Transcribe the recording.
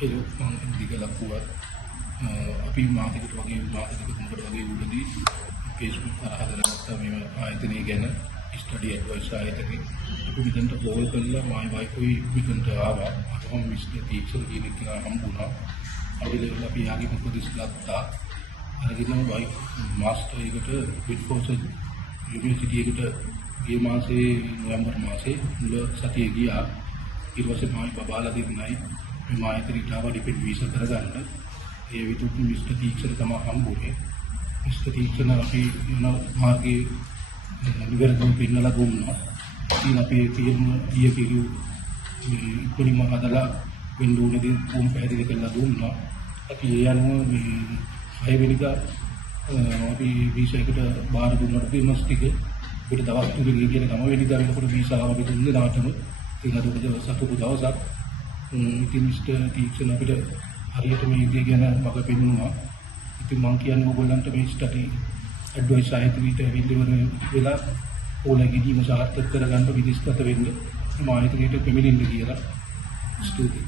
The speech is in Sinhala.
Hello, I'm Indika Lakruwan. අපි මාධ්‍යකට වගේ මාධ්‍යකතුමකට වගේ උඩදී Facebook කරහදලා මේ ආයතනය ගැන Study Advisor ආයතනයේ අපි මෙතනට කෝල් කරලා මම වයිෆයි මෙතනට ආවා. අපහම මිස්ටර් ටීචර් කෙනෙක් හම්බුණා. අපිට අපි යාගේ උපදෙස් ගත්තා. අරගෙන වයිෆ් මාස්ටර් එකට විඩ්ෆෝර්ස් යුනිවර්සිටි එකට ගිය මාසේ නොවැම්බර් මාසේ මුල සතියේ ගියා. ඊට පස්සේ මම බබාලා දෙන්නයි මේ ආයතනයට ආවා ඩිපෙන්ඩ් වීසා කරගන්න. ඒ විදිහට මිස්ටර් ටීචර් තමයි හම්බුනේ. මිස්ටර් ටීචර් අපි යන මාර්ගයේ නිවැරදිව පෙන්නලා දුන්නා. ඉතින් අපි තියෙන ඊයේ පිළි ඉක්මනින්ම හදලා වෙන්න ඕනේ දේ කොම් පැහැදිලි කරලා දුන්නා. අපි ඒ අනුව මේ 6 වෙනිදා අපි වීසා එකට බාර දුන්නාට පෙමස් ටික පිට දවස් තුනකින් කියන 9 වෙනිදා වෙනකොට වීසා අපි දුන්නේ නාටම. ඉතින් අද සතුටු දවසක්. ඉතින් මිස්ටර් ටීචර් අපිට හරියට මේ ඉදී ගැන මග පෙන්නුවා. ඉතින් මම කියන්නේ ඔයගොල්ලන්ට මේ ස්ටඩි ඇඩ්වයිස් ආයතනයට ඇවිල්ලා වෙලා ඕලගෙදීම සාර්ථක කරගන්න විදිස්ගත වෙන්න මේ ආයතනයට පැමිණෙන්න කියලා ස්තුතියි.